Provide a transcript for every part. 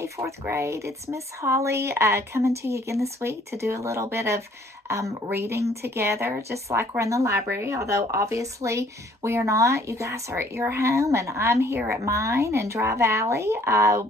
Hey, fourth grade, it's Miss Holly coming to you again this week to do a little bit of reading together, just like we're in the library, although obviously we are not. You guys are at your home and I'm here at mine in Dry Valley.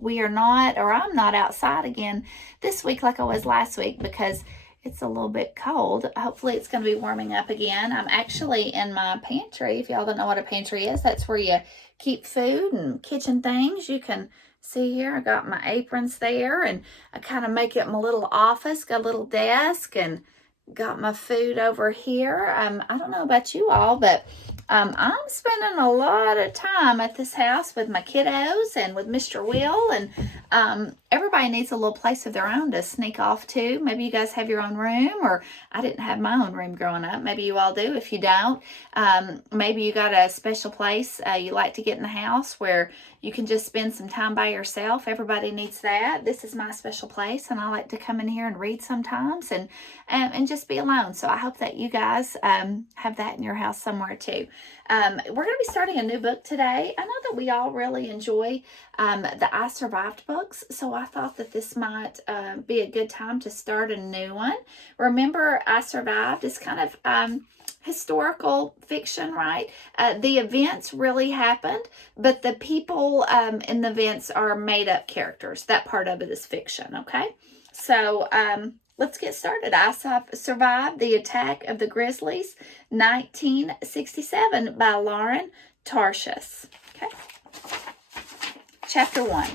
We are not, or I'm not outside again this week like I was last week because it's a little bit cold. Hopefully it's going to be warming up again. I'm actually in my pantry. If y'all don't know what a pantry is, that's where you keep food and kitchen things. You can see here, I got my aprons there, and I kind of make it my little office, got a little desk, and got my food over here. I don't know about you all, but I'm spending a lot of time at this house with my kiddos and with Mr. Will, and everybody needs a little place of their own to sneak off to. Maybe you guys have your own room, or I didn't have my own room growing up. Maybe you all do. If you don't, maybe you got a special place you like to get in the house where you can just spend some time by yourself. Everybody needs that. This is my special place, and I like to come in here and read sometimes and just be alone. So I hope that you guys have that in your house somewhere too. We're going to be starting a new book today. I know that we all really enjoy the I Survived books, so I thought that this might be a good time to start a new one. Remember, I Survived is kind of historical fiction, right? The events really happened, but the people in the events are made up characters. That part of it is fiction, okay? So let's get started. I Survived the Attack of the Grizzlies, 1967, by Lauren Tarshis. Okay. Chapter 1.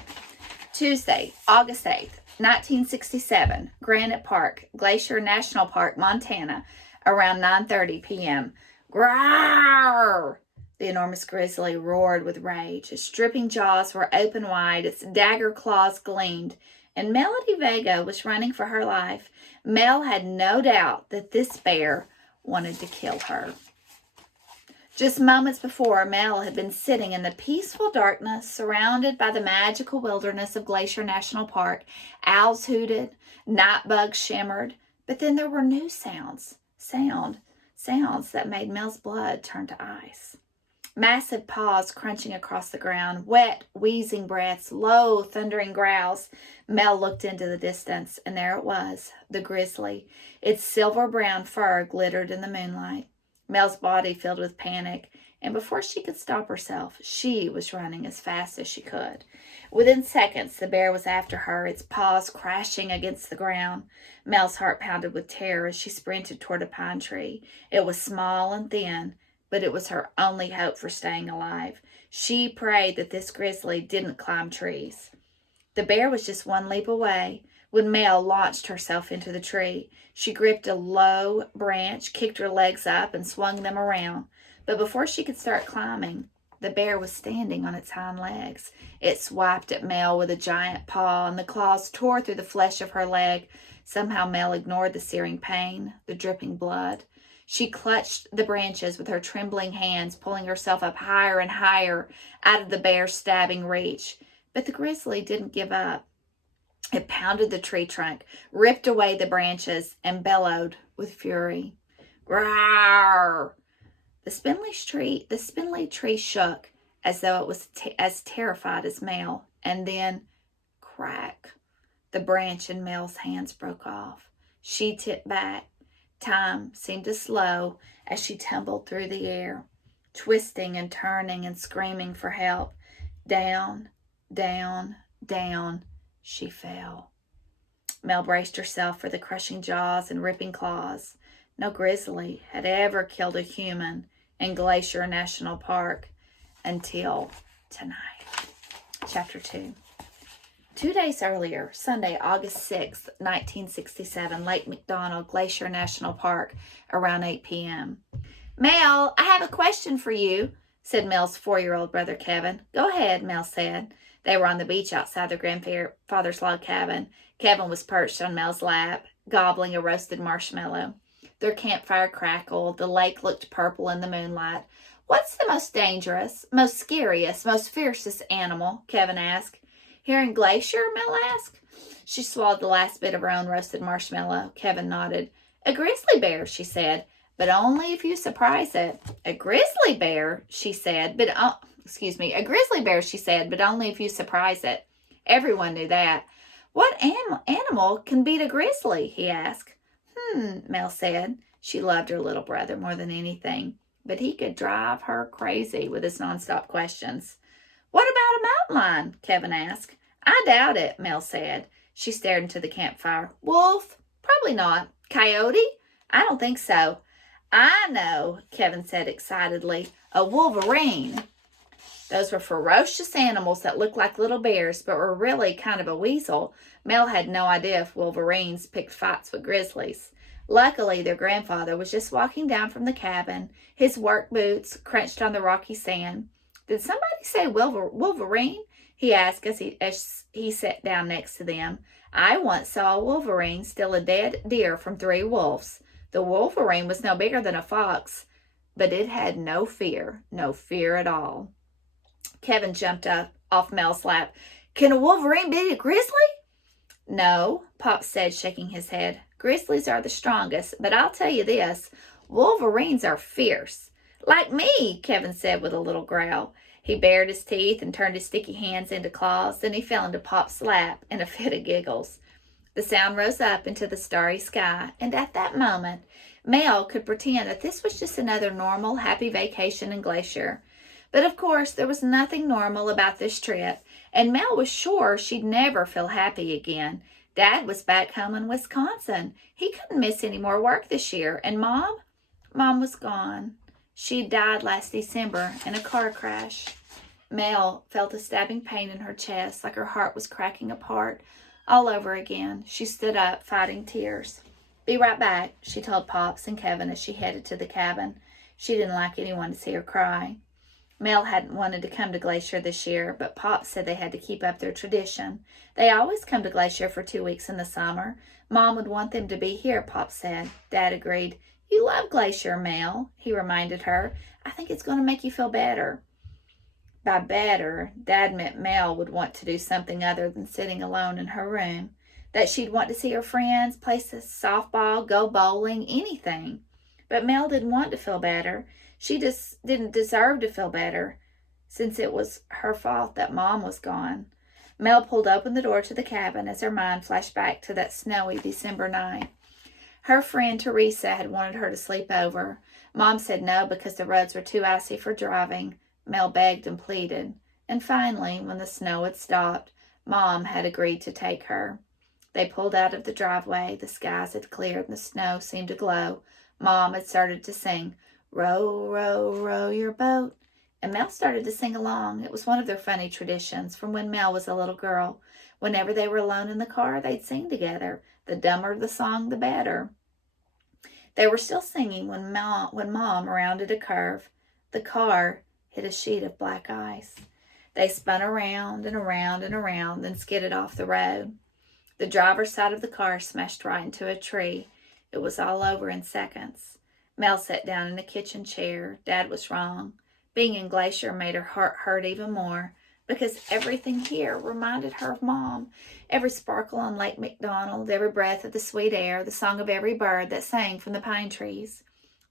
Tuesday, August 8th, 1967, Granite Park, Glacier National Park, Montana, around 9:30 p.m. Growl! The enormous grizzly roared with rage. Its dripping jaws were open wide, its dagger claws gleamed, and Melody Vega was running for her life. Mel had no doubt that this bear wanted to kill her. Just moments before, Mel had been sitting in the peaceful darkness, surrounded by the magical wilderness of Glacier National Park. Owls hooted, night bugs shimmered, but then there were new sounds that made Mel's blood turn to ice. Massive paws crunching across the ground, wet, wheezing breaths, low, thundering growls. Mel looked into the distance, and there it was, the grizzly. Its silver-brown fur glittered in the moonlight. Mel's body filled with panic, and before she could stop herself, she was running as fast as she could. Within seconds, the bear was after her, its paws crashing against the ground. Mel's heart pounded with terror as she sprinted toward a pine tree. It was small and thin, but it was her only hope for staying alive. She prayed that this grizzly didn't climb trees. The bear was just one leap away when Mel launched herself into the tree. She gripped a low branch, kicked her legs up, and swung them around. But before she could start climbing, the bear was standing on its hind legs. It swiped at Mel with a giant paw, and the claws tore through the flesh of her leg. Somehow Mel ignored the searing pain, the dripping blood. She clutched the branches with her trembling hands, pulling herself up higher and higher out of the bear's stabbing reach. But the grizzly didn't give up. It pounded the tree trunk, ripped away the branches, and bellowed with fury. Rawr! The spindly tree shook as though it was as terrified as Mel, and then, crack, the branch in Mel's hands broke off. She tipped back. Time seemed to slow as she tumbled through the air, twisting and turning and screaming for help. Down, down, down, she fell. Mel braced herself for the crushing jaws and ripping claws. No grizzly had ever killed a human in Glacier National Park until tonight. Chapter 2. 2 days earlier, Sunday, August 6th, 1967, Lake McDonald, Glacier National Park, around 8 p.m. Mel, I have a question for you, said Mel's 4-year-old brother Kevin. Go ahead, Mel said. They were on the beach outside their grandfather's log cabin. Kevin was perched on Mel's lap, gobbling a roasted marshmallow. Their campfire crackled. The lake looked purple in the moonlight. What's the most dangerous, most scariest, most fiercest animal? Kevin asked. Here in Glacier? Mel asked. She swallowed the last bit of her own roasted marshmallow. Kevin nodded. A grizzly bear, she said, but only if you surprise it. A grizzly bear, she said, but a grizzly bear, she said, but only if you surprise it. Everyone knew that. What animal can beat a grizzly? He asked. Mel said. She loved her little brother more than anything, but he could drive her crazy with his nonstop questions. What about a mountain lion? Kevin asked. I doubt it, Mel said. She stared into the campfire. Wolf? Probably not. Coyote? I don't think so. I know, Kevin said excitedly. A wolverine. Those were ferocious animals that looked like little bears, but were really kind of a weasel. Mel had no idea if wolverines picked fights with grizzlies. Luckily, their grandfather was just walking down from the cabin, his work boots crunched on the rocky sand. Did somebody say Wolverine? He asked as he sat down next to them. I once saw a wolverine steal a dead deer from 3 wolves. The wolverine was no bigger than a fox, but it had no fear at all. Kevin jumped up off Mel's lap. Can a wolverine beat a grizzly? No, Pop said, shaking his head. Grizzlies are the strongest, but I'll tell you this, wolverines are fierce. Like me, Kevin said with a little growl. He bared his teeth and turned his sticky hands into claws. Then he fell into Pop's lap in a fit of giggles. The sound rose up into the starry sky, and at that moment, Mel could pretend that this was just another normal, happy vacation in Glacier. But of course, there was nothing normal about this trip, and Mel was sure she'd never feel happy again. Dad was back home in Wisconsin. He couldn't miss any more work this year. And Mom? Mom was gone. She died last December in a car crash. Mel felt a stabbing pain in her chest, like her heart was cracking apart all over again. She stood up, fighting tears. Be right back, she told Pops and Kevin as she headed to the cabin. She didn't like anyone to see her cry. Mel hadn't wanted to come to Glacier this year, but Pop said they had to keep up their tradition. They always come to Glacier for 2 weeks in the summer. Mom would want them to be here, Pop said. Dad agreed. You love Glacier, Mel, he reminded her. I think it's going to make you feel better. By better, Dad meant Mel would want to do something other than sitting alone in her room. That she'd want to see her friends, play softball, go bowling, anything. But Mel didn't want to feel better. She just didn't deserve to feel better, since it was her fault that Mom was gone. Mel pulled open the door to the cabin as her mind flashed back to that snowy December night. Her friend Teresa had wanted her to sleep over. Mom said no because the roads were too icy for driving. Mel begged and pleaded. And finally, when the snow had stopped, Mom had agreed to take her. They pulled out of the driveway. The skies had cleared and the snow seemed to glow. Mom had started to sing, Row, row, row your boat. And Mel started to sing along. It was one of their funny traditions from when Mel was a little girl. Whenever they were alone in the car, they'd sing together. The dumber the song, the better. They were still singing when Mom rounded a curve. The car hit a sheet of black ice. They spun around and around and around, then skidded off the road. The driver's side of the car smashed right into a tree. It was all over in seconds. Mel sat down in a kitchen chair. Dad was wrong. Being in Glacier made her heart hurt even more because everything here reminded her of Mom. Every sparkle on Lake McDonald, every breath of the sweet air, the song of every bird that sang from the pine trees.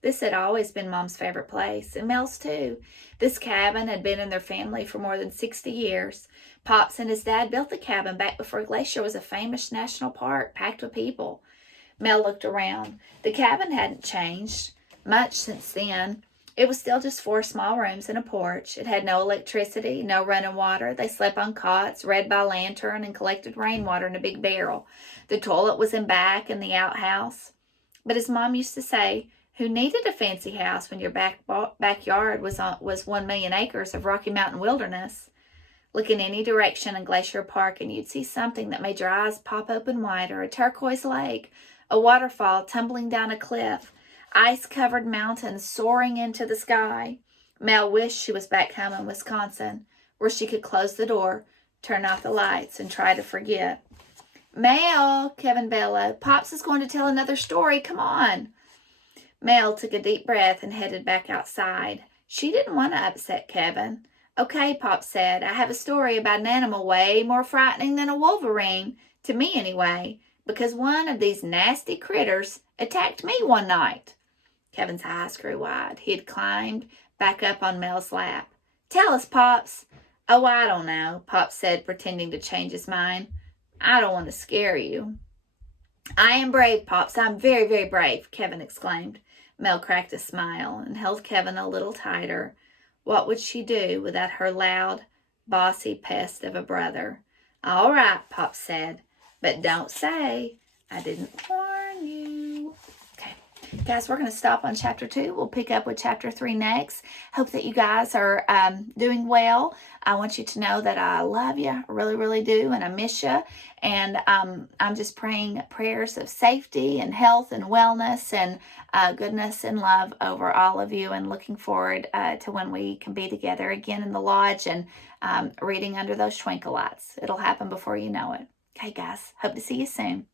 This had always been Mom's favorite place, and Mel's too. This cabin had been in their family for more than 60 years. Pops and his dad built the cabin back before Glacier was a famous national park packed with people. Mel looked around. The cabin hadn't changed much since then. It was still just 4 small rooms and a porch. It had no electricity, no running water. They slept on cots, read by lantern, and collected rainwater in a big barrel. The toilet was in back in the outhouse. But as Mom used to say, who needed a fancy house when your backyard was 1 million acres of Rocky Mountain wilderness? Look in any direction in Glacier Park and you'd see something that made your eyes pop open wider. A turquoise lake, a waterfall tumbling down a cliff, ice-covered mountains soaring into the sky. Mel wished she was back home in Wisconsin, where she could close the door, turn off the lights, and try to forget. Mel, Kevin bellowed, Pops is going to tell another story. Come on. Mel took a deep breath and headed back outside. She didn't want to upset Kevin. Okay, Pop said, I have a story about an animal way more frightening than a wolverine, to me anyway, because one of these nasty critters attacked me one night. Kevin's eyes grew wide. He had climbed back up on Mel's lap. Tell us, Pops. Oh, I don't know, Pop said, pretending to change his mind. I don't want to scare you. I am brave, Pops. I'm very, very brave, Kevin exclaimed. Mel cracked a smile and held Kevin a little tighter. What would she do without her loud, bossy pest of a brother? All right, Pop said, but don't say I didn't warn you. Okay, guys, we're going to stop on chapter 2. We'll pick up with chapter 3 next. Hope that you guys are doing well. I want you to know that I love you. I really, really do, and I miss you. And I'm just praying prayers of safety and health and wellness and goodness and love over all of you, and looking forward to when we can be together again in the lodge and reading under those twinkle lights. It'll happen before you know it. Okay, guys. Hope to see you soon.